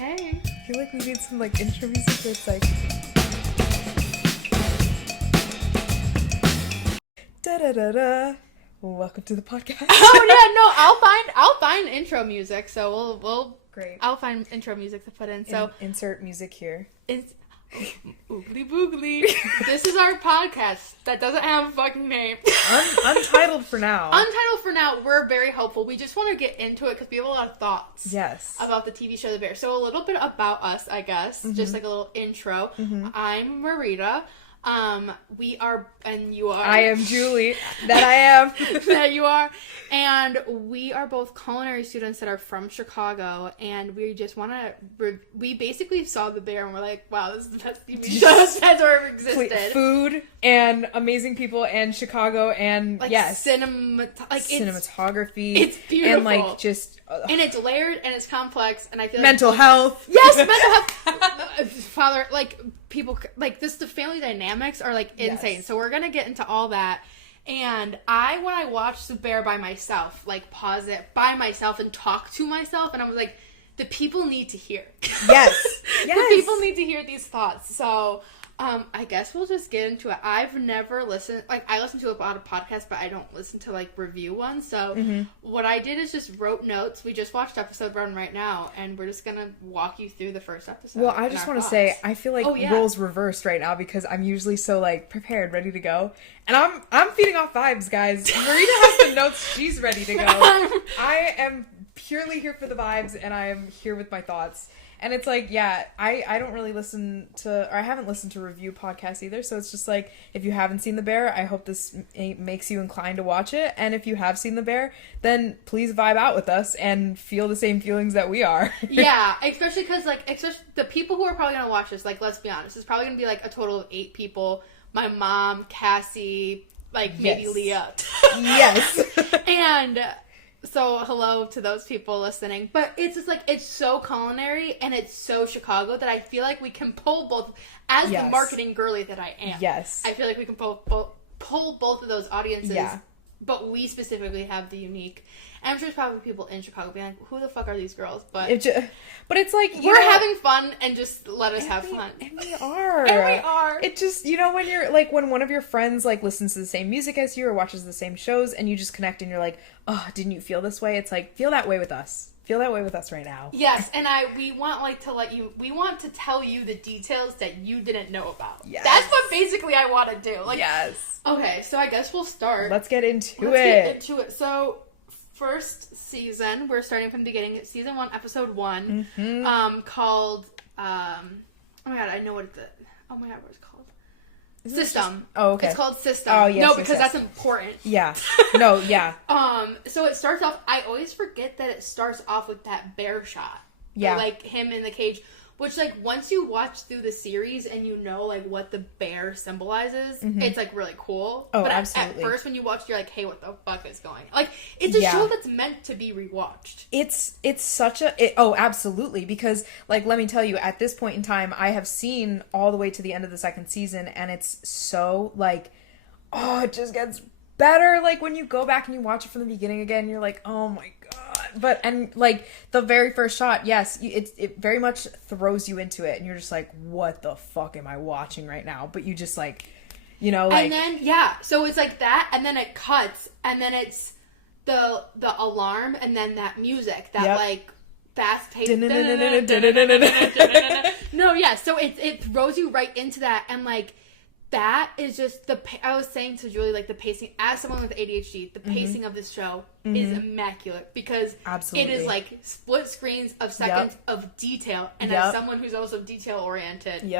Hey. I feel like we need some like intro music that's like da da da da. Welcome to the podcast. Oh yeah, no, I'll find intro music. So we'll Great. I'll find intro music to put in. So insert music here. it's oogly boogly. This is our podcast that doesn't have a fucking name. Untitled for now. Untitled for now. We're very hopeful. We just want to get into it because we have a lot of thoughts. Yes. About the TV show The Bear. So a little bit about us, I guess. Mm-hmm. Just like a little intro. Mm-hmm. I'm Marita. We are, and you are. I am Julie. That I am. That you are. And we are both culinary students that are from Chicago, and we just want to, we basically saw The Bear and we're like, wow, this is the best TV show that's ever existed. Food and amazing people and Chicago and like yes. Cinematography. It's beautiful. And like just. And it's layered and it's complex, and I feel like. Mental health. Yes, mental health. Father, like, people, like, the family dynamics are, like, insane. Yes. So we're gonna get into all that. And when I watched The Bear by myself, like, pause it by myself and talk to myself, and I was like, the people need to hear. Yes. Yes. The people need to hear these thoughts. So, I guess we'll just get into it. I've never listened, like, I listen to a lot of podcasts, but I don't listen to, like, review ones. So, what I did is just wrote notes. We just watched episode 1 right now, and we're just gonna walk you through the first episode. Well, I just want to say, I feel like roles reversed right now because I'm usually so, like, prepared, ready to go. And I'm feeding off vibes, guys. Marita has the notes. She's ready to go. I am purely here for the vibes, and I am here with my thoughts. And it's like, yeah, I don't really listen to, or I haven't listened to review podcasts either, so it's just like, if you haven't seen The Bear, I hope this makes you inclined to watch it, and if you have seen The Bear, then please vibe out with us and feel the same feelings that we are. Yeah, especially because, like, the people who are probably going to watch this, like, let's be honest, it's probably going to be, like, a total of 8 people. My mom, Cassie, like, maybe Leah. Yes. And... so, hello to those people listening. But it's just, like, it's so culinary and it's so Chicago that I feel like we can pull both, as the marketing girly that I am. Yes. I feel like we can pull both of those audiences. Yeah. But we specifically have the unique. And I'm sure there's probably people in Chicago being like, who the fuck are these girls? But it's like, we're having fun and just let us have fun. And we are. And we are. It just, you know, when you're, like, when one of your friends, like, listens to the same music as you or watches the same shows and you just connect and you're like, oh, didn't you feel this way? It's like, feel that way with us. Feel that way with us right now. Yes, and we want, like, we want to tell you the details that you didn't know about. Yes. That's what basically I want to do. Like, yes. Okay, so I guess we'll start. Let's get into it. So, first season, we're starting from the beginning. It's season 1, episode 1, called, oh my god, I know what it's, oh my god, what it's called? System. Oh, okay. It's called System. Oh, yes. No, because that's important. Yeah. No, yeah. So it starts off, I always forget that it starts off with that bear shot. Yeah. Or, like, him in the cage. Which, like, once you watch through the series and you know, like, what the bear symbolizes, it's, like, really cool. Oh, but absolutely. At first, when you watch, you're like, hey, what the fuck is going on? Like, it's a show that's meant to be rewatched. It's such a... absolutely. Because, like, let me tell you, at this point in time, I have seen all the way to the end of the 2nd season, and it's so, like, it just gets better. Like, when you go back and you watch it from the beginning again, you're like, oh my god. But, and, like, the very first shot, yes, it very much throws you into it, and you're just like, what the fuck am I watching right now? But you just, like, you know, like... And then, yeah, so it's like that, and then it cuts, and then it's the alarm, and then that music, that, like, fast-paced... No, yeah, so it throws you right into that, and, like, that is just I was saying to Julie, like, the pacing, as someone with ADHD, the pacing of this show is immaculate because it is, like, split screens of seconds of detail. And as someone who's also detail oriented,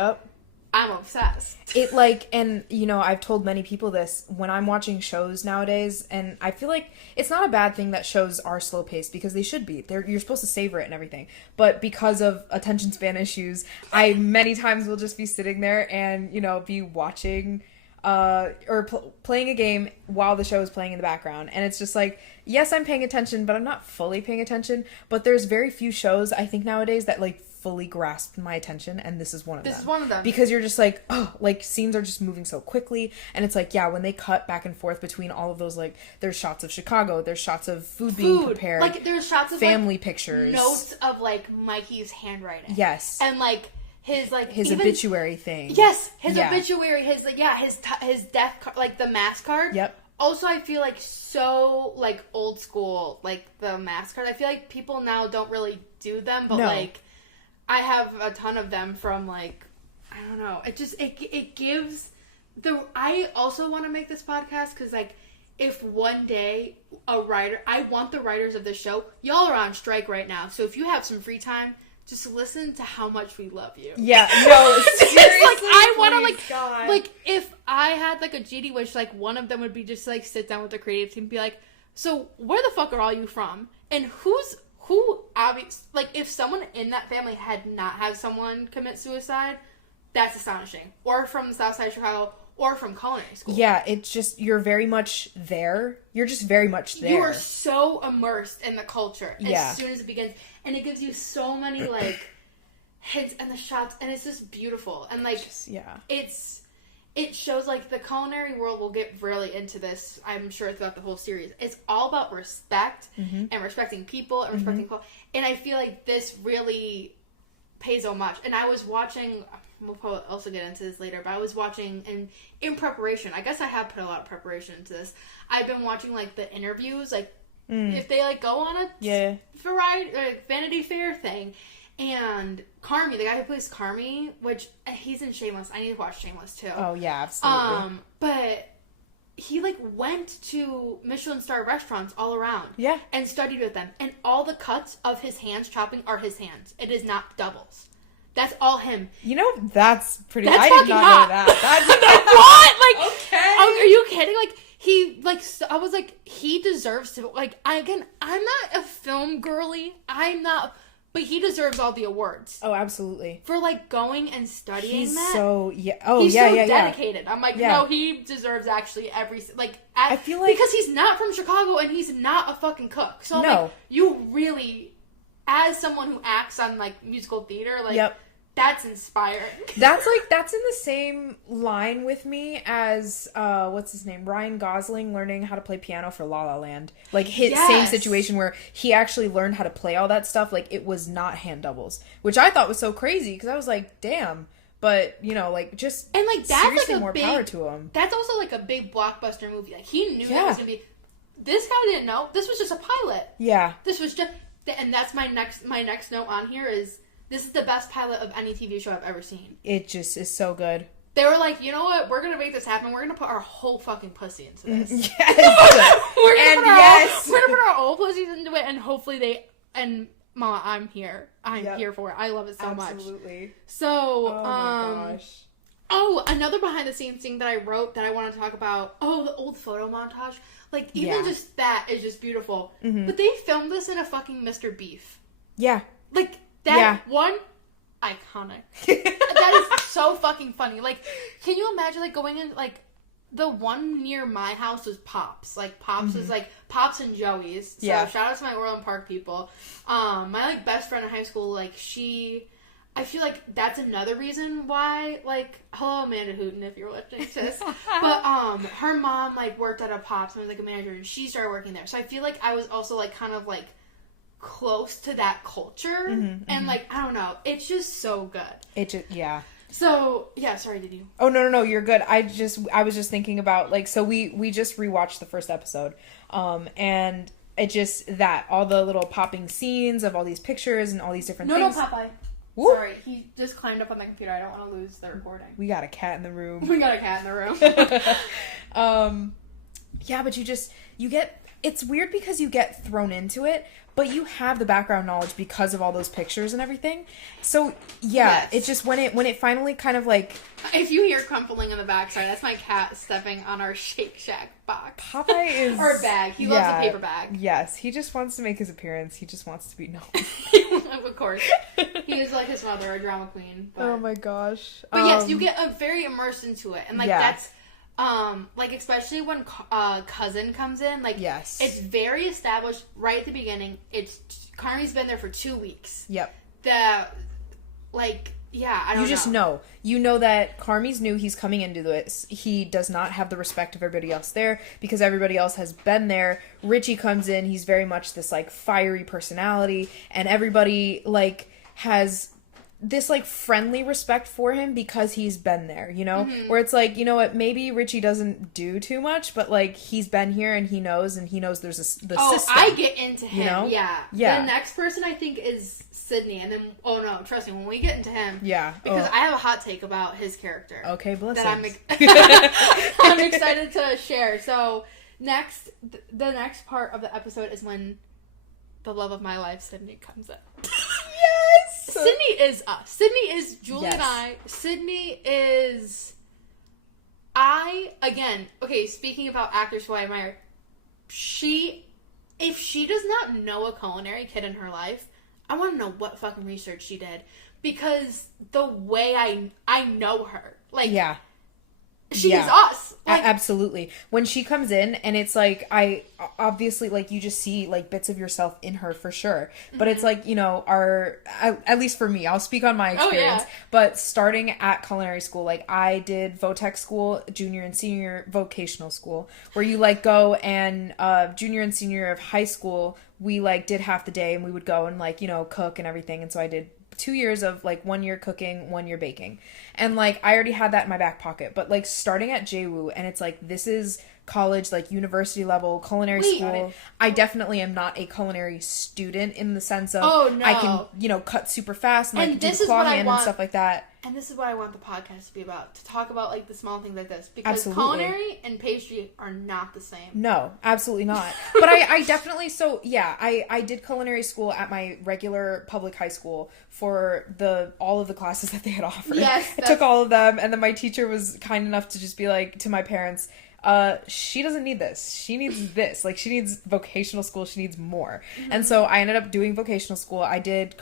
I'm obsessed. It, like, and, you know, I've told many people this, when I'm watching shows nowadays, and I feel like it's not a bad thing that shows are slow paced because they should be. You're supposed to savor it and everything. But because of attention span issues, I many times will just be sitting there and, you know, be watching playing a game while the show is playing in the background. And it's just like, yes, I'm paying attention, but I'm not fully paying attention. But there's very few shows, I think, nowadays that, like, fully grasp my attention, and this is one of them. This is one of them. Because you're just like, oh, like, scenes are just moving so quickly, and it's like, yeah, when they cut back and forth between all of those, like, there's shots of Chicago, there's shots of food being prepared. Like, there's shots of, family like, pictures. Notes of, like, Mikey's handwriting. Yes. And, like, his obituary thing. Yes, his obituary, his death, like, the mass card. Yep. Also, I feel like so, like, old school, like, the mass card. I feel like people now don't really do them, but, like, I have a ton of them from, like, I don't know. It gives I also want to make this podcast because, like, if one day I want the writers of the show, y'all are on strike right now, so if you have some free time, just listen to how much we love you. Yeah, no, seriously, like, I want to, like, God. Like, if I had, like, a GD wish, like, one of them would be just, like, sit down with the creative team and be like, so, where the fuck are all you from? And who, like, if someone in that family had not had someone commit suicide, that's astonishing. Or from the South Side of Chicago, or from culinary school. Yeah, it's just, you're very much there. You're just very much there. You are so immersed in the culture as soon as it begins. And it gives you so many, like, hints and the shots, and it's just beautiful. And, like, it shows, like, the culinary world will get really into this, I'm sure, throughout the whole series. It's all about respect and respecting people and respecting people. And I feel like this really pays homage. And I was watching, we'll probably also get into this later, but I was watching, and in preparation, I guess I have put a lot of preparation into this. I've been watching, like, the interviews, like, if they, like, go on a variety, like, Vanity Fair thing. And Carmy, the guy who plays Carmy, which he's in Shameless. I need to watch Shameless too. Oh yeah, absolutely. But he, like, went to Michelin star restaurants all around. Yeah. And studied with them. And all the cuts of his hands chopping are his hands. It is not doubles. That's all him. You know, that's pretty. That's I fucking did not hot. know that. What? Like, okay. Are you kidding? Like, he, like, I was like, he deserves to, like, I'm not a film girly. But he deserves all the awards. Oh, absolutely. For, like, going and studying he's that. He's so dedicated. I'm like, no, he deserves actually every, like, I feel like, because he's not from Chicago and he's not a fucking cook. So, no. like, you really, as someone who acts on, like, musical theater, like, that's inspiring. That's in the same line with me as, what's his name? Ryan Gosling learning how to play piano for La La Land. Like, his same situation where he actually learned how to play all that stuff. Like, it was not hand doubles. Which I thought was so crazy, because I was like, damn. But, you know, like, just, and, like, that's seriously, like, more power to him. That's also, like, a big blockbuster movie. Like, he knew that was going to be, this guy didn't know. This was just a pilot. Yeah. This was just, and that's my next note on here is, this is the best pilot of any TV show I've ever seen. It just is so good. They were like, you know what? We're going to make this happen. We're going to put our whole fucking pussy into this. Yes. We're going to put our whole pussies into it, and hopefully and Mama, I'm here. I'm here for it. I love it so much. Absolutely. So, oh my gosh. Oh, another behind the scenes thing that I wrote that I want to talk about. Oh, the old photo montage. Like, even just that is just beautiful. Mm-hmm. But they filmed this in a fucking Mr. Beef. Yeah. Like, that one, iconic. That is so fucking funny. Like, can you imagine, like, going in, like, the one near my house was Pops. Like, Pops is, like, Pops and Joey's. So, shout out to my Orland Park people. My, like, best friend in high school, like, I feel like that's another reason why, like, hello, Amanda Hooten, if you're listening to this. But, her mom, like, worked at a Pops and was, like, a manager, and she started working there. So I feel like I was also, like, kind of, like, close to that culture, and, like, I don't know, it's just so good. So, sorry, did you? Oh, no, you're good. I was just thinking about, like, so we just rewatched the first episode, and it just, all the little popping scenes of all these pictures and all these different things. No, Popeye. Whoop. Sorry, he just climbed up on the computer. I don't want to lose the recording. We got a cat in the room. Yeah, but you get, it's weird because you get thrown into it, but you have the background knowledge because of all those pictures and everything. So, it's just when it finally kind of, like... If you hear crumpling in the back, sorry, that's my cat stepping on our Shake Shack box. Popeye is... or a bag. He loves a paper bag. Yes, he just wants to make his appearance. He just wants to be known. Of course. He is like his mother, a drama queen. But... Oh my gosh. But yes, you get very immersed into it. And, like, that's... like especially when cousin comes in, like yes, it's very established right at the beginning. It's Carmi's been there for 2 weeks. Yep. Yeah, I don't know. You just know. You know that Carmi's new. He's coming into this. He does not have the respect of everybody else there because everybody else has been there. Richie comes in. He's very much this, like, fiery personality. And everybody, like, has this, like, friendly respect for him because he's been there, you know? Mm-hmm. Where it's like, you know what, maybe Richie doesn't do too much, but, like, he's been here and he knows there's the system. I get into him, you know? Yeah. The next person I think is Sydney, and then, oh no, trust me, when we get into him, yeah, because I have a hot take about his character. Okay, blessings. That I'm excited to share. So, the next part of the episode is when the love of my life, Sydney, comes in. Yes! Sydney is us. Sydney is Julie and I. Sydney is... okay, speaking about actors who I admire, if she does not know a culinary kid in her life, I want to know what fucking research she did. Because the way I know her, like... Yeah. She's us. Like, absolutely. When she comes in and it's like, I obviously, like, you just see, like, bits of yourself in her for sure. But it's like, you know, at least for me, I'll speak on my experience. But starting at culinary school, like, I did VOTEC school, junior and senior vocational school, where you, like, go and junior and senior of high school, we, like, did half the day and we would go and, like, you know, cook and everything. And so I did 2 years of, like, 1 year cooking, 1 year baking. And, like, I already had that in my back pocket. But, like, starting at JWU, and it's like, this is college, like, university level, culinary school. I definitely am not a culinary student in the sense of I can, you know, cut super fast and, like, do the claw hand and stuff like that. And this is what I want the podcast to be about. To talk about, like, the small things like this. Because culinary and pastry are not the same. No, absolutely not. But I definitely... So, yeah, I did culinary school at my regular public high school for all of the classes that they had offered. Yes. I took all of them. And then my teacher was kind enough to just be like, to my parents... she doesn't need this. She needs this. Like, she needs vocational school. She needs more. Mm-hmm. And so I ended up doing vocational school. I did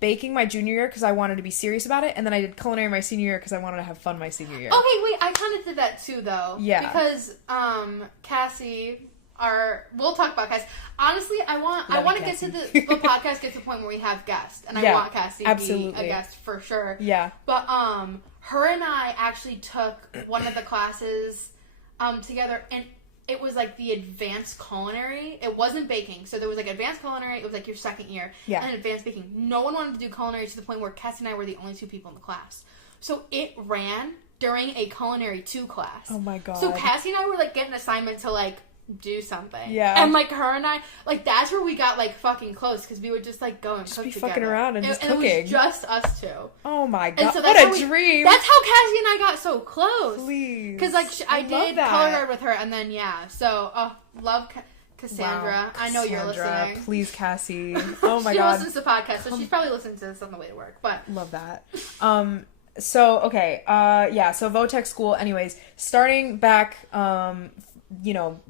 baking my junior year because I wanted to be serious about it, and then I did culinary my senior year because I wanted to have fun my senior year. Okay, wait, I kind of did that too, though. Yeah. Because, Cassie, we'll talk about Cassie. Honestly, I want to get to the podcast get to the point where we have guests, and I want Cassie to be a guest for sure. Yeah. But, her and I actually took one of the classes, together, and it was, like, the advanced culinary. It wasn't baking. So there was, like, advanced culinary. It was, like, your second year. Yeah. And advanced baking. No one wanted to do culinary to the point where Cassie and I were the only 2 people in the class. So it ran during a culinary 2 class. Oh, my God. So Cassie and I were, like, getting assignment to, like, do something. Yeah. And, like, her and I, like, that's where we got, like, fucking close. Because we would just, like, go and cook together. Just be fucking around and just cooking. It was just us 2. Oh, my God. So what a dream. That's how Cassie and I got so close. Please. Because, like, I did color guard with her, and then, So, love Cassandra. Wow, I know you're listening. Please, Cassie. Oh, my God. She listens to the podcast, so she's probably listening to this on the way to work. But love that. So, okay. So VOTEC school, anyways, starting back, you know,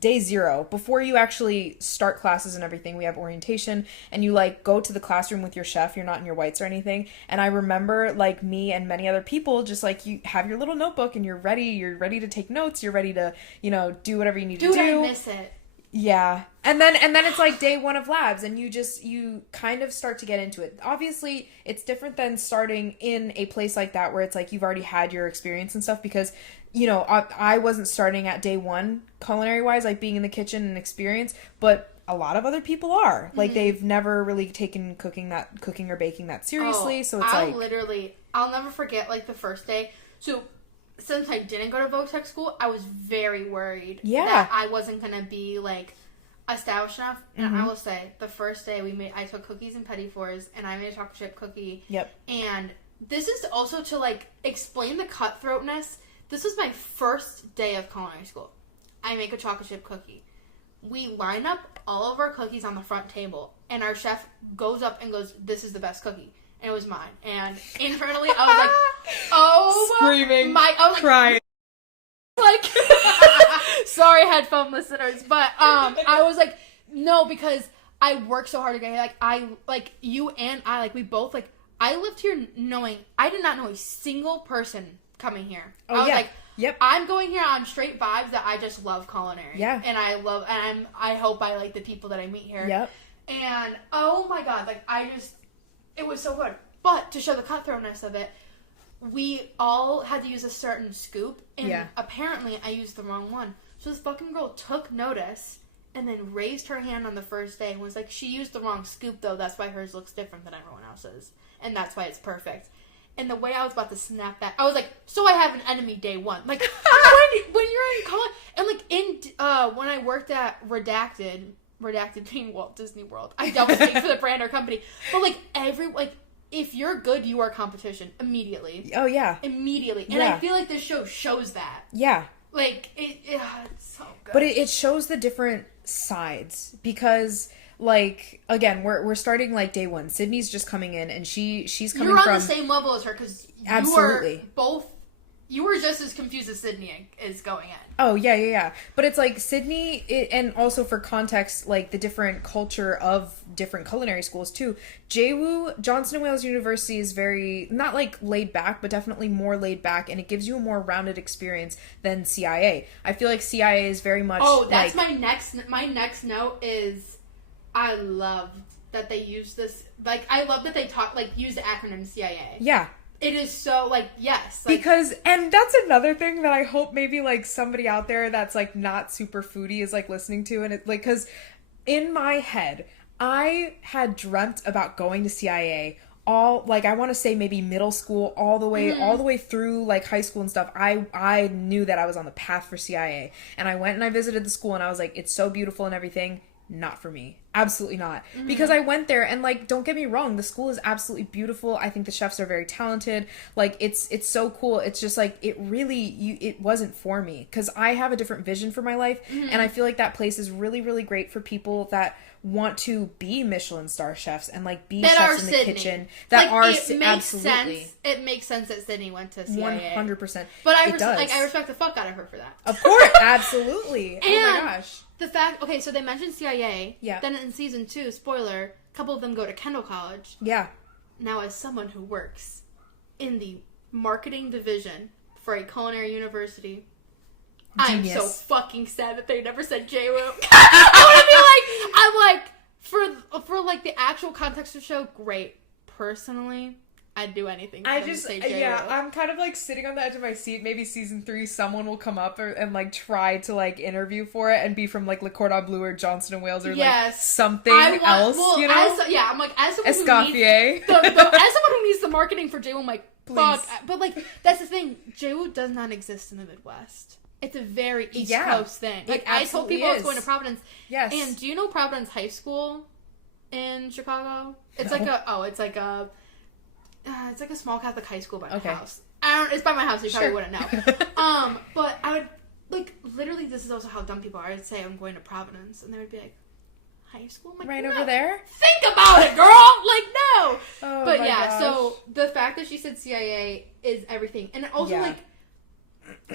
day 0, before you actually start classes and everything, we have orientation, and you, like, go to the classroom with your chef. You're not in your whites or anything. And I remember, like, me and many other people, just, like, you have your little notebook and you're ready to take notes. You're ready to, you know, do whatever you need to do. Dude, I miss it. Yeah. And then it's like day 1 of labs, and you kind of start to get into it. Obviously, it's different than starting in a place like that where it's like you've already had your experience and stuff, because, you know, I wasn't starting at day 1 culinary wise, like being in the kitchen and experience, but a lot of other people are. Mm-hmm. Like, they've never really taken cooking or baking that seriously. So it's I'll never forget, like, the first day. So since I didn't go to VOTEC school, I was very worried that I wasn't going to be, like, established enough. And I will say, the first day I took cookies and petit fours, and I made a chocolate chip cookie. Yep. And this is also to, like, explain the cutthroatness. This was my first day of culinary school. I make a chocolate chip cookie. We line up all of our cookies on the front table, and our chef goes up and goes, "This is the best cookie." And it was mine. And internally, I was like, oh, screaming, crying. Like, sorry, headphone listeners, but I was like, no, because I worked so hard to get here. You and I, we both, I lived here knowing, I did not know a single person coming here. I was like, Yep. I'm going here on straight vibes that I just love culinary. Yeah. And I hope I like the people that I meet here. Yep. And, oh my god, like, it was so good. But, to show the cutthroatness of it, we all had to use a certain scoop, and apparently I used the wrong one. So this fucking girl took notice, and then raised her hand on the first day and was like, she used the wrong scoop, though, that's why hers looks different than everyone else's. And that's why it's perfect. And the way I was about to snap that, I was like, so I have an enemy day one. Like, when you're in college, and like, when I worked at Redacted being Walt Disney World, I don't speak for the brand or company, but like, if you're good, you are competition immediately. Oh, yeah. Immediately. And I feel like this show shows that. Yeah. Like, it's so good. But it shows the different sides, because, like, again, we're starting, like, day one. Sydney's just coming in, and she's coming from... You're on the same level as her, because you were just as confused as Sydney is going in. Oh, yeah. But it's like Sydney, and also for context, like the different culture of different culinary schools too. JWU, Johnson and Wales University, is very, not like laid back, but definitely more laid back, and it gives you a more rounded experience than CIA. I feel like CIA is very much that's my next note is, I love that they use this, like, I love that they use the acronym CIA. Yeah. It is so, like, yes. Like, because, and that's another thing that I hope maybe, like, somebody out there that's, like, not super foodie is, like, listening to, and it, like, because in my head, I had dreamt about going to CIA all, like, I want to say maybe middle school, all the way through, like, high school and stuff. I knew that I was on the path for CIA, and I went and I visited the school, and I was like, it's so beautiful and everything. Not for me. Absolutely not. Mm-hmm. Because I went there, and, like, don't get me wrong, the school is absolutely beautiful. I think the chefs are very talented. Like, it's so cool. It's just, like, it wasn't for me, because I have a different vision for my life, and I feel like that place is really, really great for people that want to be Michelin star chefs and, like, be chefs in the kitchen. That like, absolutely. It makes sense that Sydney went to CIA. 100%. But I respect the fuck out of her for that. Of course, absolutely. And oh my gosh. The fact, okay, so they mentioned CIA. Yeah. Then in season 2, spoiler, a couple of them go to Kendall College. Yeah. Now, as someone who works in the marketing division for a culinary university, Genius. I'm so fucking sad that they never said JWU. I'm like, for like the actual context of the show, great. Personally, I'd do anything. To say JWU. Yeah, I'm kind of like sitting on the edge of my seat. Maybe season 3, someone will come up and like try to like interview for it and be from like Le Cordon Bleu or Johnson and Wales or like something else. Well, you know, I'm like as someone Escoffier. As someone who needs the marketing for JWU, I'm like, fuck. But like that's the thing, JWU does not exist in the Midwest. It's a very East Coast thing. Like I told people I was going to Providence. Yes. And do you know Providence High School in Chicago? It's like a small Catholic high school by my house. It's by my house, so you probably wouldn't know. But I would, like, literally, this is also how dumb people are. I'd say I'm going to Providence, and they would be like, high school? I'm like, right over there? Think about it, girl! Like, no! Oh, but my gosh. So the fact that she said CIA is everything. And it also, like,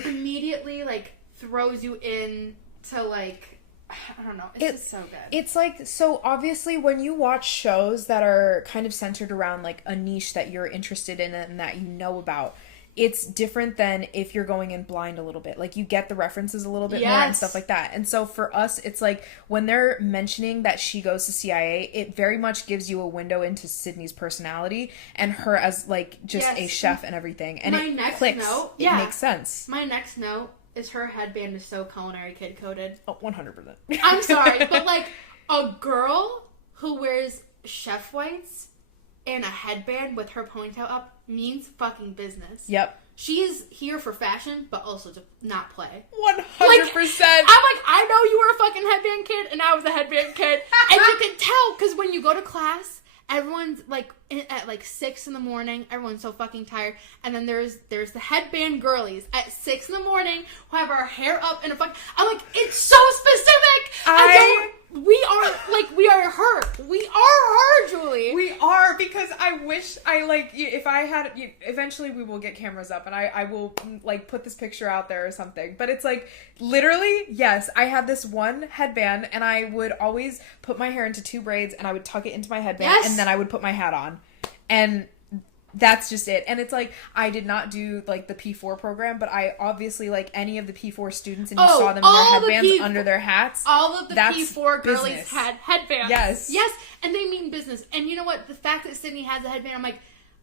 immediately, like, throws you in to, like, I don't know. It's just so good. It's like, so obviously when you watch shows that are kind of centered around like a niche that you're interested in and that you know about, it's different than if you're going in blind a little bit. Like you get the references a little bit more and stuff like that. And so for us, it's like when they're mentioning that she goes to CIA, it very much gives you a window into Sydney's personality and her as like just a chef and everything. And it clicks. It makes sense. My next note is her headband is so culinary kid coded. Oh, 100%. I'm sorry, but like a girl who wears chef whites and a headband with her ponytail up means fucking business. Yep. She is here for fashion, but also to not play. 100%. Like, I'm like, I know you were a fucking headband kid, and I was a headband kid. And you can tell, because when you go to class, everyone's like at like 6 a.m. Everyone's so fucking tired, and then there's the headband girlies at 6 a.m. who have our hair up in a fucking. I'm like, it's so specific. We are her. We are her, Julie. We are, because I wish I like if I had. Eventually, we will get cameras up, and I will like put this picture out there or something. But it's like literally, yes, I had this one headband, and I would always put my hair into 2 braids, and I would tuck it into my headband, and then I would put my hat on, and That's just it. And it's like, I did not do like the P4 program, but I obviously like any of the P4 students, and you saw them in their headbands under their hats. All of the P4 girlies had headbands. Yes. And they mean business. And you know what? The fact that Sydney has a headband, I'm like,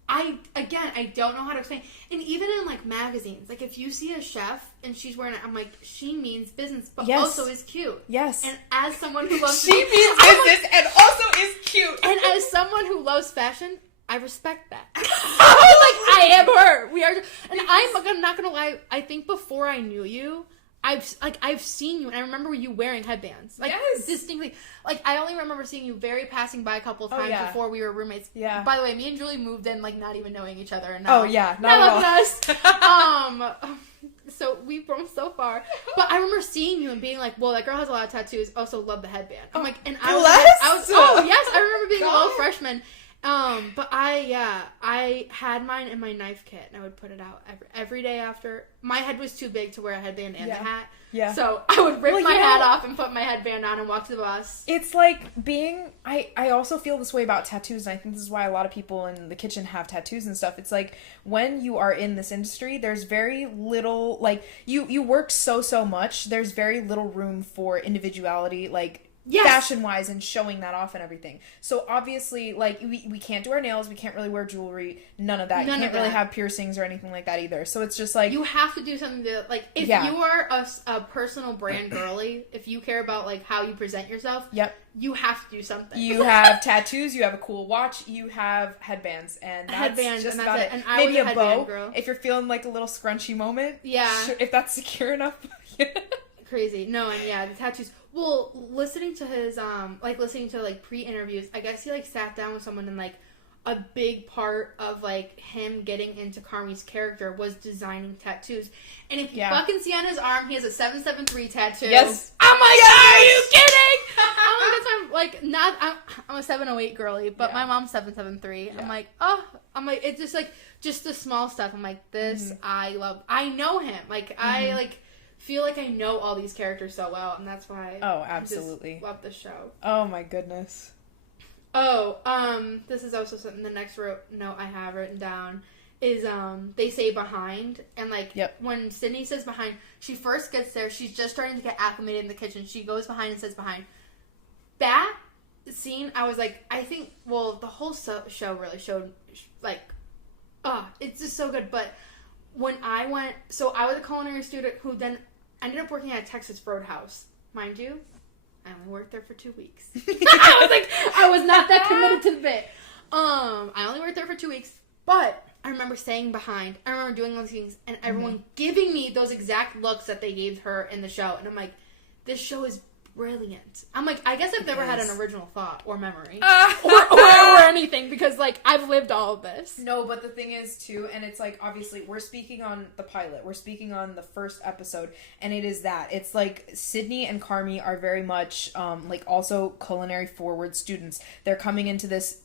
I don't know how to explain. And even in like magazines, like if you see a chef and she's wearing it, I'm like, she means business, but also is cute. Yes. And as someone who loves she means business and also is cute. And as someone who loves fashion, I respect that. Like, I am her. We are, and I'm not gonna lie. I think before I knew you, I've seen you, and I remember you wearing headbands, like distinctly. Like I only remember seeing you passing by a couple of times before we were roommates. Yeah. By the way, me and Julie moved in like not even knowing each other. And now, not at all. So we've grown so far. But I remember seeing you and being like, "Whoa, that girl has a lot of tattoos. Also love the headband." I'm like, and I was. Oh yes, I remember being a little freshman. But I had mine in my knife kit, and I would put it out every day after. My head was too big to wear a headband and a hat. Yeah. So I would rip my hat off and put my headband on and walk to the bus. It's like I also feel this way about tattoos, and I think this is why a lot of people in the kitchen have tattoos and stuff. It's like, when you are in this industry, there's very little, like, you work so much, there's very little room for individuality, like, fashion-wise, and showing that off and everything. So obviously, like, we can't do our nails, we can't really wear jewelry, none of that. You can't really have piercings or anything like that either. So it's just like, you have to do something to, like, if you are a personal brand girly, if you care about like how you present yourself, you have to do something. You have tattoos, you have a cool watch, you have headbands, and that's just about it. And maybe a bow girl. If you're feeling like a little scrunchy moment, if that's secure enough. Crazy. No, and the tattoos. Well, listening to his pre-interviews, I guess he like sat down with someone, and like a big part of like him getting into Carmi's character was designing tattoos. And if you fucking see on his arm, he has a 773 tattoo. Yes. I'm like, are you kidding? I'm a 708 girly, but my mom's 773. Yeah. I'm like, it's just the small stuff. I'm like, this I love. I know him. Like I feel like I know all these characters so well, and that's why I just love this show. Oh my goodness. This is also something, the next note I have written down is they say behind, and when Sydney says behind, she first gets there, she's just starting to get acclimated in the kitchen, she goes behind and says behind. That scene, I was like, I think, well, the whole show really showed, it's just so good, but when I went, so I was a culinary student who then ended up working at Texas Roadhouse. Mind you, I only worked there for 2 weeks. I was not that committed to the bit. I only worked there for 2 weeks, but I remember staying behind. I remember doing all these things, and everyone giving me those exact looks that they gave her in the show. And I'm like, this show is brilliant. I'm like, I guess I've never had an original thought or memory or anything, because I've lived all of this. No, but the thing is too, and it's like, obviously we're speaking on the pilot, we're speaking on the first episode, and it is that it's like Sydney and Carmi are very much also culinary forward students. They're coming into this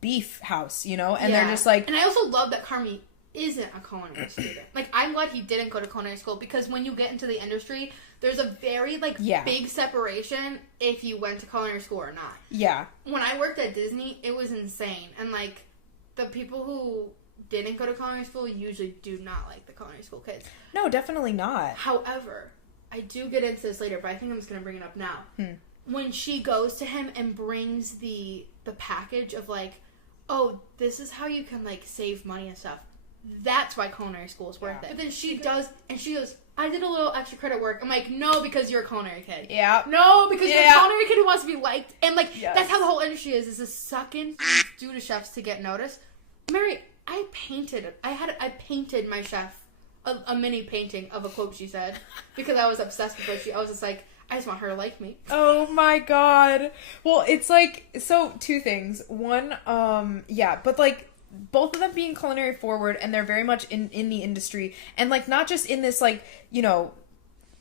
beef house, and they're just like, and I also love that Carmi isn't a culinary student. I'm glad he didn't go to culinary school, because when you get into the industry, there's a very big separation if you went to culinary school or not. Yeah. When I worked at Disney, it was insane, and the people who didn't go to culinary school usually do not like the culinary school kids. No, definitely not. However, I do get into this later, but I think I'm just gonna bring it up now. When she goes to him and brings the package of oh, this is how you can save money and stuff. That's why culinary school is worth it. But then she does, and she goes, I did a little extra credit work. I'm like, no, because you're a culinary kid. Yeah. No, because you're a culinary kid who wants to be liked. And that's how the whole industry is a sucking due to chefs to get noticed. Mary, I painted my chef a mini painting of a quote she said, because I was obsessed with it. I was just like, I just want her to like me. Oh my god. Well, it's so two things. One, but both of them being culinary forward, and they're very much in the industry, and not just in this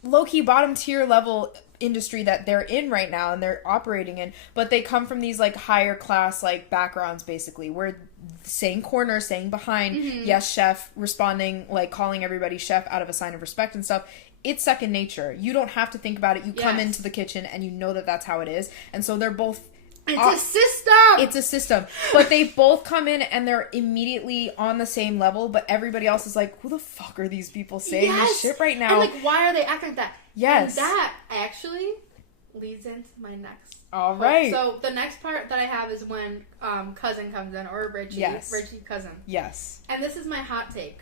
low-key bottom tier level industry that they're in right now and they're operating in, but they come from these higher class backgrounds, basically, where saying corner, saying behind, yes chef, responding, calling everybody chef out of a sign of respect and stuff, it's second nature. You don't have to think about it. You come into the kitchen and you know that that's how it is. And so they're both It's a system! It's a system. But they both come in and they're immediately on the same level, but everybody else is like, who the fuck are these people saying this shit right now? And, like, why are they acting like that? Yes. And that actually leads into my next. All right. So the next part that I have is when cousin comes in, or Richie. Yes. Richie cousin. Yes. And this is my hot take.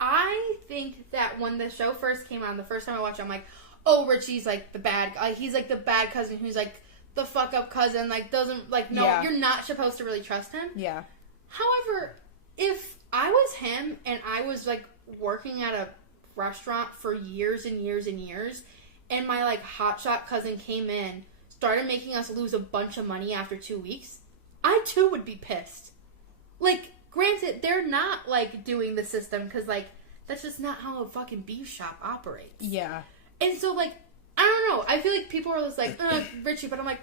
I think that when the show first came on, the first time I watched it, I'm like, oh, Richie's like the bad guy. He's like the bad cousin who's like the fuck up cousin. Like doesn't like no. You're not supposed to really trust him. Yeah. However, if I was him and I was like working at a restaurant for years and years and years, and my like hotshot cousin came in, started making us lose a bunch of money after 2 weeks, I too would be pissed. Like, granted, they're not like doing the system because like that's just not how a fucking beef shop operates. Yeah. And so, like, I don't know. I feel like people are just like, Richie, but I'm like,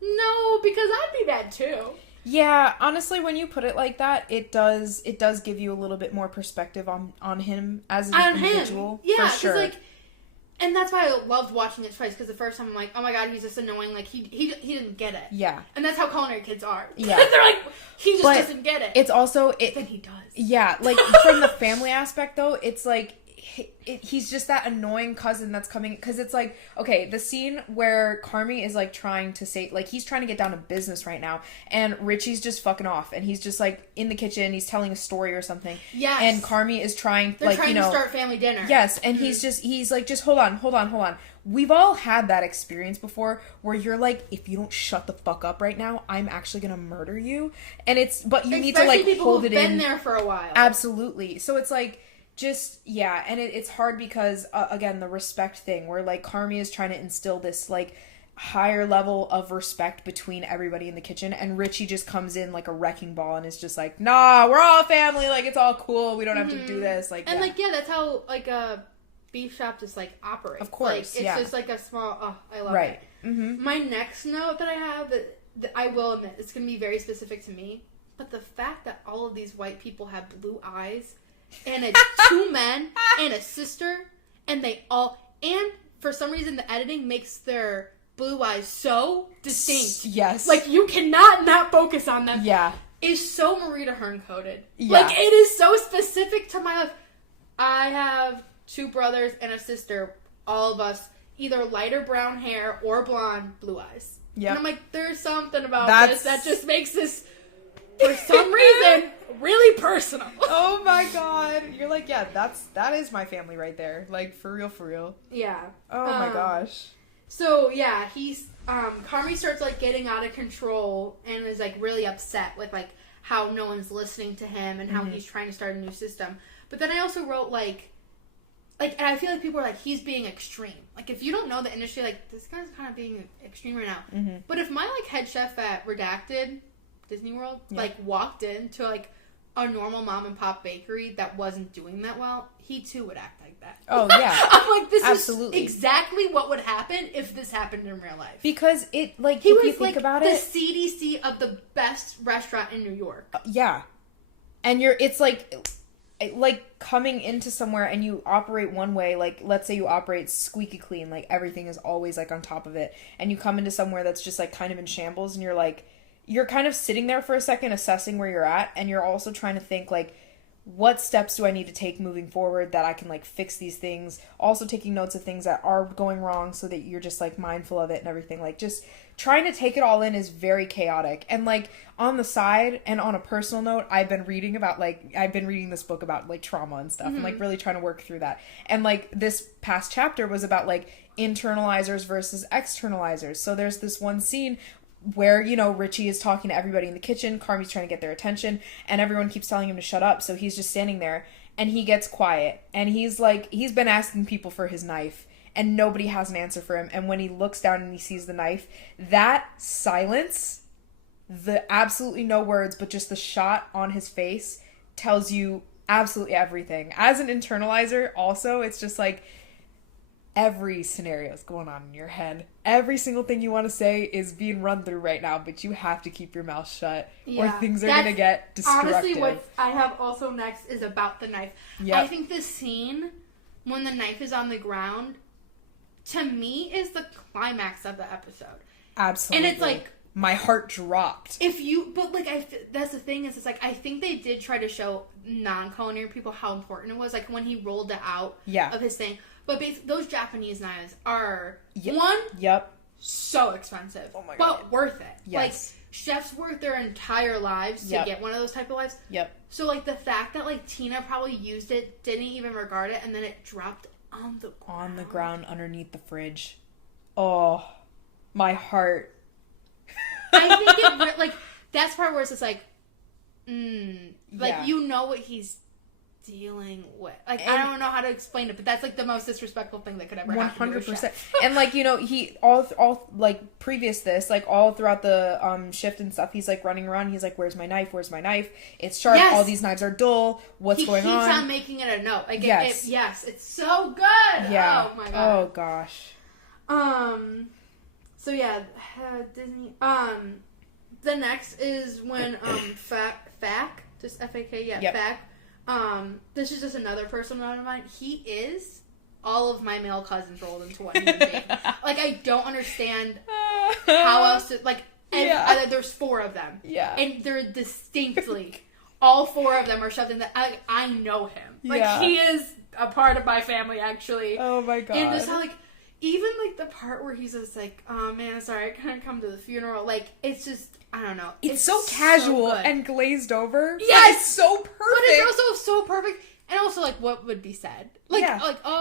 no, because I'd be bad too. Yeah, honestly, when you put it like that, it does give you a little bit more perspective on him as an individual. Yeah, for sure. Like, and that's why I loved watching it twice, because the first time I'm like, oh my god, he's just annoying. Like, he didn't get it. Yeah. And that's how culinary kids are. Yeah. They're like, he just doesn't get it. It's also... Then he does. Yeah, like, from the family aspect, though, it's like... he's just that annoying cousin that's coming, because it's like, okay, the scene where Carmi is like trying to say, like, he's trying to get down to business right now, and Richie's just fucking off, and he's just like in the kitchen, he's telling a story or something. Yes. And Carmi is trying, They're trying to start family dinner. Yes, and he's like, just hold on. We've all had that experience before where you're like, if you don't shut the fuck up right now, I'm actually gonna murder you. And but you need to like hold it in. Been there for a while. Absolutely. So it's like, just, yeah, and it's hard because, again, the respect thing, where, like, Carmi is trying to instill this, like, higher level of respect between everybody in the kitchen, and Richie just comes in like a wrecking ball and is just like, nah, we're all family, like, it's all cool, we don't have to do this, like, and, like, yeah, that's how, like, a beef shop just, like, operates. Of course, like, it's just, like, a small, I love right. it. Mm-hmm. My next note that I have, that I will admit, it's going to be very specific to me, but the fact that all of these white people have blue eyes, and it's 2 men and a sister, and for some reason the editing makes their blue eyes so distinct. Yes. Like, you cannot not focus on them. Yeah. Is so Marita Hearn coded. Yeah. Like, it is so specific to my life. I have 2 brothers and a sister, all of us, either lighter brown hair or blonde blue eyes. Yeah. And I'm like, there's something about this that just makes this, for some reason, really personal. Oh my god. You're like, yeah, that is my family right there. Like, for real. Yeah. Oh my gosh. So, yeah, he's, Carmi starts, like, getting out of control and is, like, really upset with, like, how no one's listening to him and how he's trying to start a new system. But then I also wrote, and I feel like people are like, he's being extreme. Like, if you don't know the industry, like, this guy's kind of being extreme right now. Mm-hmm. But if my, like, head chef at Redacted Disney World, like, walked into, like, a normal mom and pop bakery that wasn't doing that well, he too would act like that. Oh, yeah. I'm like, this Absolutely. is exactly what would happen if this happened in real life. Because it, like, he if was, you think about the it, CDC of the best restaurant in New York. Yeah. And it's like coming into somewhere and you operate one way, like, let's say you operate squeaky clean, like, everything is always, like, on top of it, and you come into somewhere that's just, like, kind of in shambles, and you're, like, you're kind of sitting there for a second assessing where you're at, and you're also trying to think, like, what steps do I need to take moving forward that I can, like, fix these things, also taking notes of things that are going wrong so that you're just, like, mindful of it and everything, like, just trying to take it all in is very chaotic. And, like, on the side and on a personal note, I've been reading this book about, like, trauma and stuff, and, like, really trying to work through that. And, like, this past chapter was about, like, internalizers versus externalizers. So there's this one scene where, you know, Richie is talking to everybody in the kitchen, Carmi's trying to get their attention, and everyone keeps telling him to shut up, so he's just standing there, and he gets quiet, and he's been asking people for his knife, and nobody has an answer for him, and when he looks down and he sees the knife, that silence, the absolutely no words, but just the shot on his face tells you absolutely everything. As an internalizer, also, it's just like, every scenario is going on in your head. Every single thing you want to say is being run through right now, but you have to keep your mouth shut or things are going to get destructive. Honestly, what I have also next is about the knife. Yep. I think the scene when the knife is on the ground, to me, is the climax of the episode. Absolutely. And it's like... My heart dropped. But, like, that's the thing is, it's like, I think they did try to show non-culinary people how important it was, like, when he rolled it out of his thing. But basically, those Japanese knives are, so expensive. Oh my God. But worth it. Yes. Like, chefs work their entire lives to get one of those type of knives. Yep. So, like, the fact that, like, Tina probably used it, didn't even regard it, and then it dropped on the ground. On the ground underneath the fridge. Oh, my heart. I think it, like, that's part where it's just like, you know what he's dealing with. Like, and I don't know how to explain it, but that's, like, the most disrespectful thing that could ever happen to a chef. And, like, you know, he, all, like, previous this, like, all throughout the shift and stuff, he's, like, running around, he's like, where's my knife, it's sharp, all these knives are dull, what's going on? He keeps on making it a note. Like, it's so good! Yeah. Oh, my God. Oh, gosh. So yeah, Disney. The next is when Fack, just F-A-K, Fack. This is just another person of mine. He is all of my male cousins rolled into one human being. Like, I don't understand how else to, like, there's 4 of them. Yeah. And they're distinctly, all 4 of them are shoved in that, I know him. Like, he is a part of my family, actually. Oh my God. And just how, like, even, like, the part where he's just like, oh, man, sorry, I couldn't come to the funeral. Like, it's just, I don't know. It's so casual and glazed over. Yes! It's so perfect. But it's also so perfect. And also, like, what would be said. Like,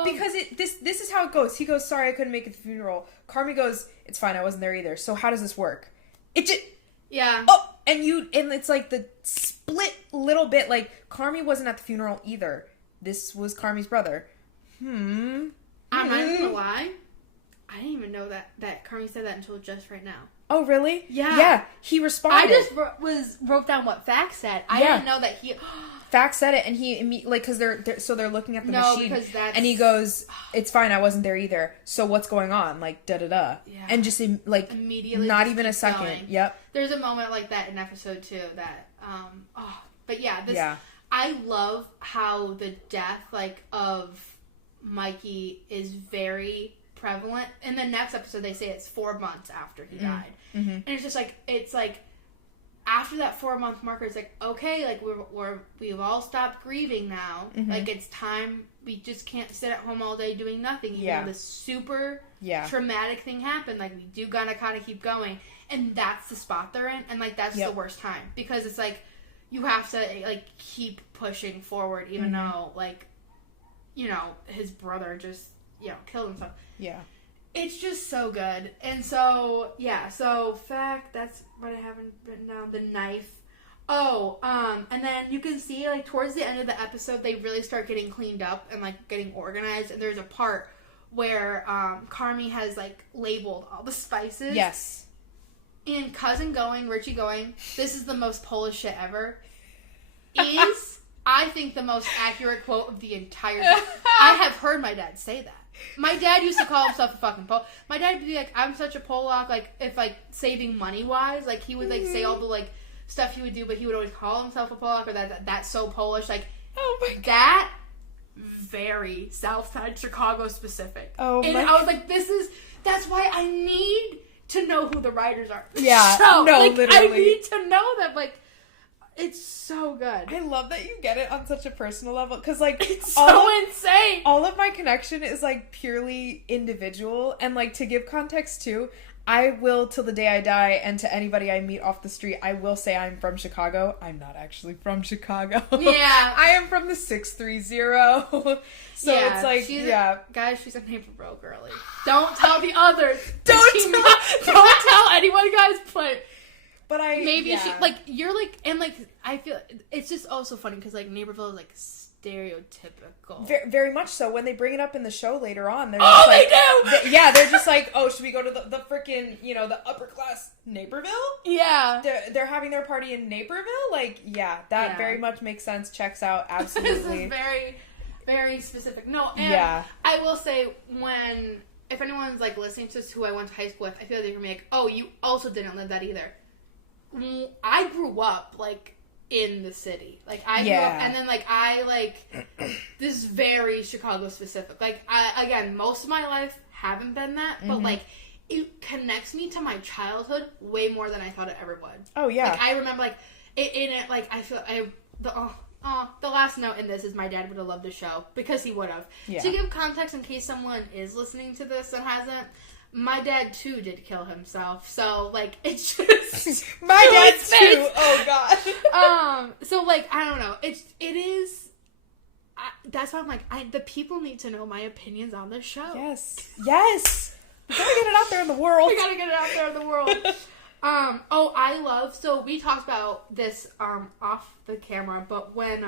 because this is how it goes. He goes, sorry, I couldn't make it to the funeral. Carmi goes, it's fine, I wasn't there either. So how does this work? It just... Yeah. Oh, and it's, like, the split little bit, like, Carmi wasn't at the funeral either. This was Carmi's brother. I'm not even gonna lie. I didn't even know that Carmi said that until just right now. Oh, really? Yeah. Yeah, he responded. I just wrote down what Fack said. I didn't know that he... Fack said it, and he like, because they're looking at the machine, and he goes, it's fine, I wasn't there either. So what's going on? Like, da-da-da. Yeah. And just, like, immediately not even a second. Going. Yep. There's a moment like that in episode 2 that, but yeah, I love how the death, like, of Mikey is very prevalent. In the next episode, they say it's 4 months after he died. Mm-hmm. And it's just, like, after that 4-month marker, it's like, okay, like, we've all stopped grieving now. Mm-hmm. Like, it's time. We just can't sit at home all day doing nothing. Even though this super traumatic thing happened. Like, we do gotta kind of keep going. And that's the spot they're in. And, like, that's the worst time. Because it's, like, you have to, like, keep pushing forward, even though, like, you know, his brother just, killed himself. Yeah. It's just so good. And so, Fact, that's what I haven't written down. The knife. Oh, and then you can see, like, towards the end of the episode, they really start getting cleaned up and, like, getting organized. And there's a part where, Carmi has, like, labeled all the spices. Yes. And Richie going, this is the most Polish shit ever, is, I think, the most accurate quote of the entire thing. I have heard my dad say that. My dad used to call himself a fucking Pol. My dad would be like, I'm such a Polak, like, if, like, saving money-wise, like, he would, like, say all the, like, stuff he would do, but he would always call himself a Polak, or that's so Polish, like, oh my God. That, very Southside Chicago specific. Oh my God. And I was like, that's why I need to know who the writers are. Yeah, literally. I need to know them, like, it's so good. I love that you get it on such a personal level, because, like, it's so insane. All of my connection is, like, purely individual, and, like, to give context too, I will, till the day I die, and to anybody I meet off the street, I will say I'm from Chicago. I'm not actually from Chicago. Yeah. I am from the 630. So it's like, guys, she's a Naperville girly. Don't tell the others. Don't tell anyone, guys, but... But she, like, you're, like, and, like, I feel, it's just also funny, because, like, Naperville is, like, stereotypical. Very, very much so. When they bring it up in the show later on, they're just like... they do! They're just like, oh, should we go to the freaking, you know, the upper class Naperville? Yeah. They're having their party in Naperville? Like, that very much makes sense, checks out, absolutely. This is very, very specific. No, and I will say, if anyone's, like, listening to this who I went to high school with, I feel like they're going to be like, oh, you also didn't live that either. I grew up, like, in the city. Like, I grew up, and then, like, this is very Chicago specific. Like, again, most of my life haven't been that, but, like, it connects me to my childhood way more than I thought it ever would. Oh, yeah. Like, I remember, like, I feel, the last note in this is my dad would have loved the show, because he would have. Yeah. To give context, in case someone is listening to this and hasn't, my dad, too, did kill himself, so, like, it's just... my dad, too! Oh, God. So, like, I don't know, it is... that's why I'm like, the people need to know my opinions on this show. Yes. We gotta get it out there in the world. I love, so we talked about this off the camera, but when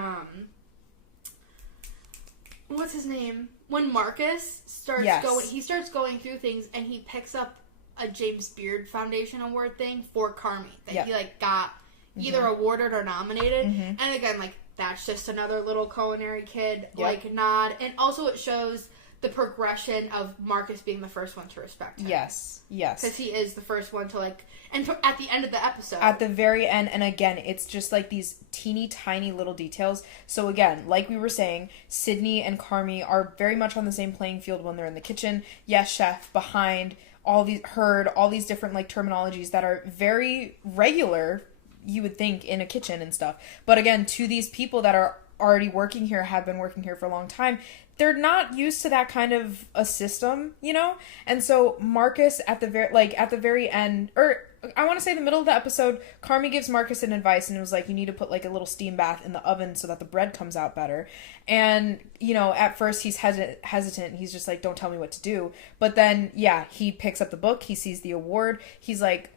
what's his name? When Marcus starts going through things, and he picks up a James Beard Foundation award thing for Carmi that he like got either awarded or nominated. And again, like, that's just another little culinary kid like nod, and also it shows the progression of Marcus being the first one to respect him. Yes. Because he is the first one to, like... And at the end of the episode... At the very end, and again, it's just, like, these teeny tiny little details. So, again, like we were saying, Sydney and Carmi are very much on the same playing field when they're in the kitchen. Yes, chef, behind, all these different, like, terminologies that are very regular, you would think, in a kitchen and stuff. But, again, to these people that are already working here, have been working here for a long time... they're not used to that kind of a system, you know? And so Marcus at the very end, or I want to say the middle of the episode, Carmi gives Marcus an advice, and it was like, you need to put like a little steam bath in the oven so that the bread comes out better. And, you know, at first he's hesitant. He's just like, don't tell me what to do. But then, he picks up the book. He sees the award. He's like,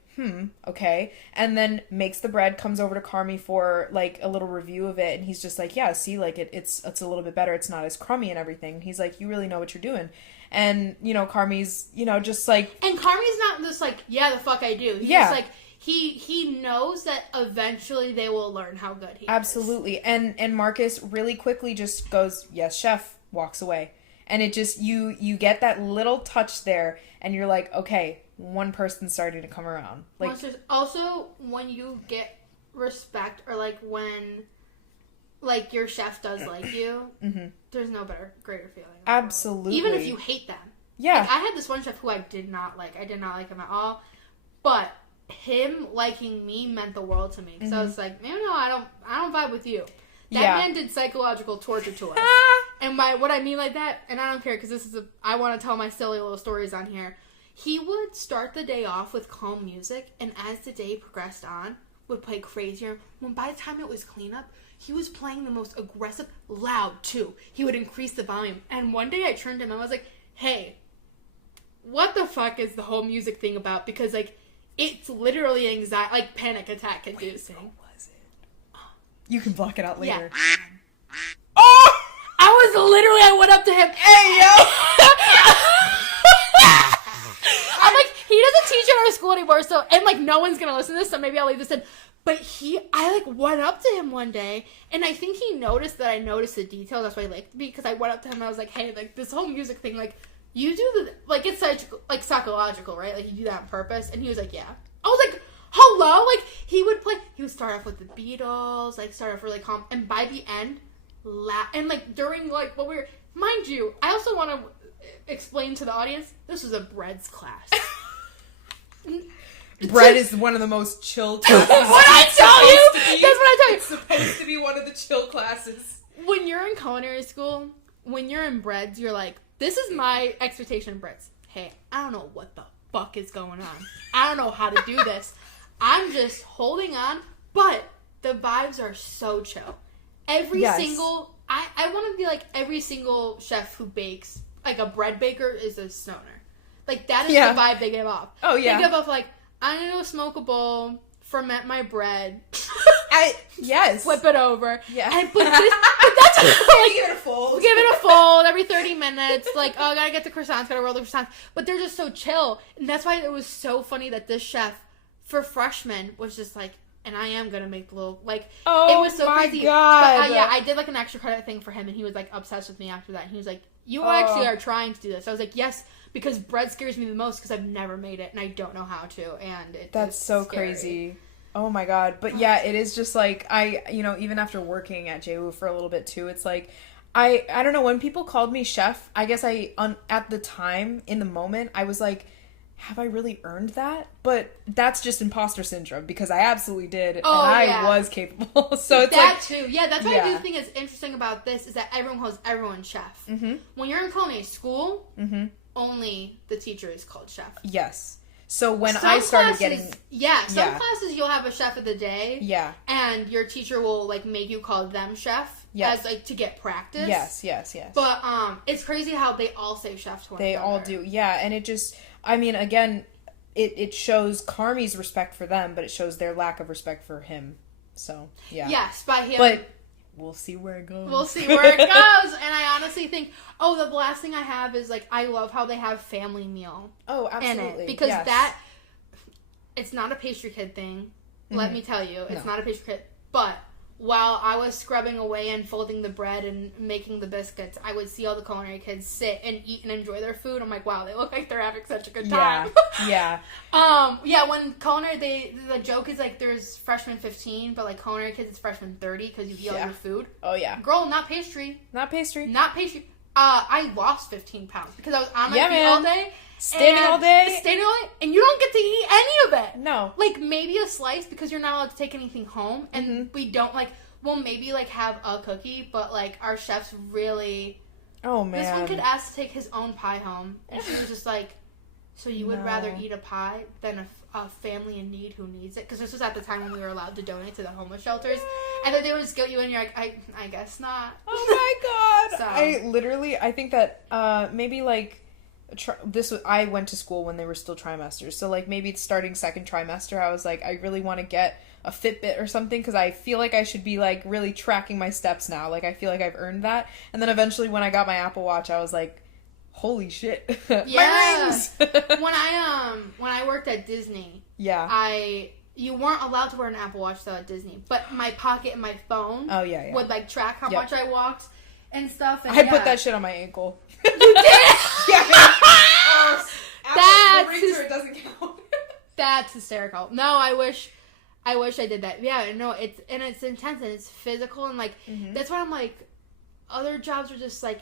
okay. And then makes the bread, comes over to Carmi for, like, a little review of it, and he's just like, see, like, it's a little bit better, it's not as crummy and everything. He's like, you really know what you're doing. And, you know, Carmi's, you know, just like... And Carmi's not just like, the fuck I do. He's just like, he knows that eventually they will learn how good he is. Absolutely. And Marcus really quickly just goes, yes, chef, walks away. And it just, you get that little touch there, and you're like, okay, one person's starting to come around. Like, also, when you get respect, or like when, like, your chef does like you, there's no greater feeling. Absolutely. Even if you hate them. Yeah. Like, I had this one chef who I did not like. I did not like him at all. But him liking me meant the world to me. Because I was like, no, I don't vibe with you. That man did psychological torture to us. And what I mean like that, and I don't care, because I want to tell my silly little stories on here. He would start the day off with calm music, and as the day progressed on, would play crazier. When by the time it was cleanup, he was playing the most aggressive, loud too. He would increase the volume. And one day I turned to him and I was like, hey, what the fuck is the whole music thing about? Because, like, it's literally anxiety, like, panic attack inducing. What was it? You can block it out later. Yeah. Oh! I went up to him. Hey, yo! I'm like, he doesn't teach at our school anymore, so, and, like, no one's gonna listen to this, so maybe I'll leave this in. But I, like, went up to him one day, and I think he noticed that I noticed the detail. That's why he liked me, because I went up to him and I was like, hey, like, this whole music thing, like, you do like, it's such, like, psychological, right? Like, you do that on purpose. And he was like, yeah. I was like, hello? Like, he would start off with the Beatles, like, start off really calm, and by the end, and, like, during, like, what mind you, I also want to explain to the audience, this was a breads class. Bread is one of the most chill classes. That's what I tell you! It's supposed to be one of the chill classes. When you're in culinary school, when you're in breads, you're like, this is my expectation of breads. Hey, I don't know what the fuck is going on. I don't know how to do this. I'm just holding on, but the vibes are so chill. Every single... I want to be like every single chef who bakes, like a bread baker is a stoner. Like, that is the vibe they give off. Oh, yeah. They give off, like, I'm going to smoke a bowl, ferment my bread. Yes. Flip it over. Yeah. But that's like, give it a fold. Give it a fold every 30 minutes. Like, oh, gotta get the croissants, gotta roll the croissants. But they're just so chill. And that's why it was so funny that this chef, for freshmen, was just like, and I am gonna make the little, like, it was so crazy. God. But I did, like, an extra credit thing for him, and he was, like, obsessed with me after that. And he was like, you actually are trying to do this. I was like, yes, because bread scares me the most because I've never made it, and I don't know how to, and that's so scary. Crazy. Oh my god. But yeah, it is just like, even after working at JWU for a little bit too, it's like, I don't know, when people called me chef, I guess at the time, in the moment, I was like, have I really earned that? But that's just imposter syndrome because I absolutely did, and I was capable. So it's that too. Yeah, that's what I do think is interesting about this is that everyone calls everyone chef. Mm-hmm. When you're in culinary school, only the teacher is called chef. Yes. So when I started getting... some classes you'll have a chef of the day. Yeah. And your teacher will, like, make you call them chef as, like, to get practice. Yes. But, it's crazy how they all say chef to one another. They all do. Yeah, and it just... I mean, again, it shows Carmi's respect for them, but it shows their lack of respect for him. So, yeah. Yes, by him... But... We'll see where it goes. And I honestly think, the last thing I have is, like, I love how they have family meal. Oh, absolutely. In it. Because it's not a pastry kid thing. Let me tell you. It's not a pastry kid. But while I was scrubbing away and folding the bread and making the biscuits, I would see all the culinary kids sit and eat and enjoy their food. I'm like, wow, they look like they're having such a good time. Yeah. When culinary, the joke is like there's freshman 15, but like culinary kids, it's freshman 30 because you eat all your food. Oh, yeah. Girl, not pastry. I lost 15 pounds because I was on my feet all day. Standing all day, and you don't get to eat any of it. No. Like, maybe a slice because you're not allowed to take anything home, and we don't, like, we'll maybe, like, have a cookie, but, like, our chef's really... Oh, man. This one kid asked to take his own pie home, and she was just like, so you would rather eat a pie than a family in need who needs it? Because this was at the time when we were allowed to donate to the homeless shelters, and then they would just guilt you, and you're like, I guess not. Oh, my God. I think that, maybe, like... I went to school when they were still trimesters, so like maybe starting second trimester I was like, I really want to get a Fitbit or something because I feel like I should be like really tracking my steps now, like I feel like I've earned that. And then eventually when I got my Apple Watch I was like, holy shit. My rings. when I worked at Disney, you weren't allowed to wear an Apple Watch though at Disney, but my pocket and my phone would like track how much I walked and stuff. And I put that shit on my ankle. You did? It doesn't count. That's hysterical. No, I wish I did that. Yeah, no, it's intense and it's physical and like that's why I'm like, other jobs are just like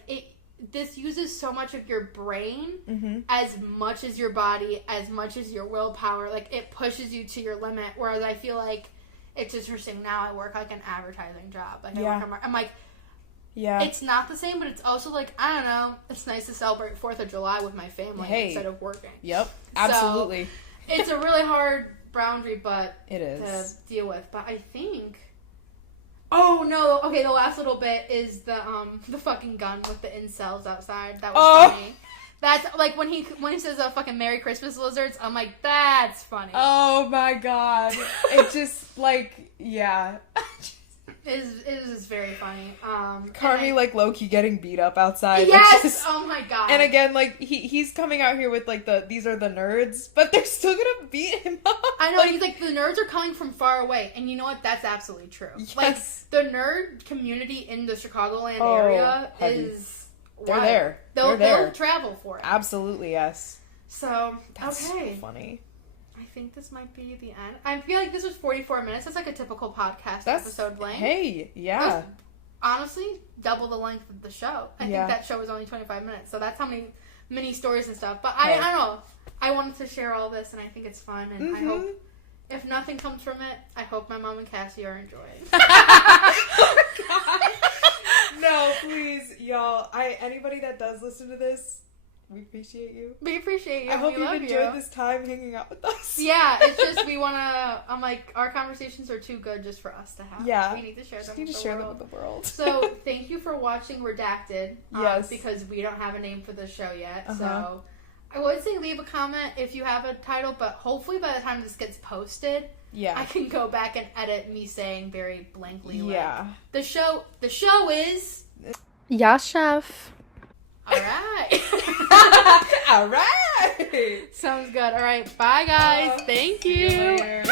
this uses so much of your brain as much as your body, as much as your willpower. Like it pushes you to your limit. Whereas I feel like it's interesting now. I work like an advertising job. Like I'm like. Yeah. It's not the same, but it's also like, I don't know, it's nice to celebrate 4th of July with my family instead of working. Yep, absolutely. So, it's a really hard boundary, but it is to deal with. But I think... Oh, no. Okay, the last little bit is the fucking gun with the incels outside. That was funny. That's, like, when he says, fucking Merry Christmas, lizards, I'm like, that's funny. Oh, my God. It just, like, yeah. It is very funny. Carmi, like, low-key getting beat up outside. Yes! Oh, my God. And again, like, he's coming out here with, like, these are the nerds, but they're still gonna beat him up. I know, he's like, the nerds are coming from far away, and you know what? That's absolutely true. Yes. Like, the nerd community in the Chicagoland area is... They're there. They'll travel for it. Absolutely, yes. So, that's so funny. I think this might be the end. I feel like this was 44 minutes. That's like a typical podcast episode length. Hey, yeah. Honestly, double the length of the show. I think that show was only 25 minutes. So that's how many mini stories and stuff. But I don't know. I wanted to share all this, and I think it's fun. And I hope, if nothing comes from it, I hope my mom and Cassie are enjoying. Oh, God. No, please, y'all. Anybody that does listen to this, we appreciate you. We appreciate you. I hope you've enjoyed this time hanging out with us. Yeah, it's just we want to... I'm like, our conversations are too good just for us to have. Yeah. We need to share them with the world. So, thank you for watching Redacted. Yes. Because we don't have a name for the show yet. So, I would say leave a comment if you have a title, but hopefully by the time this gets posted, I can go back and edit me saying very blankly, like, the show is... Yass, chef. Alright. Alright. Sounds good. Alright. Bye, guys. Thank you.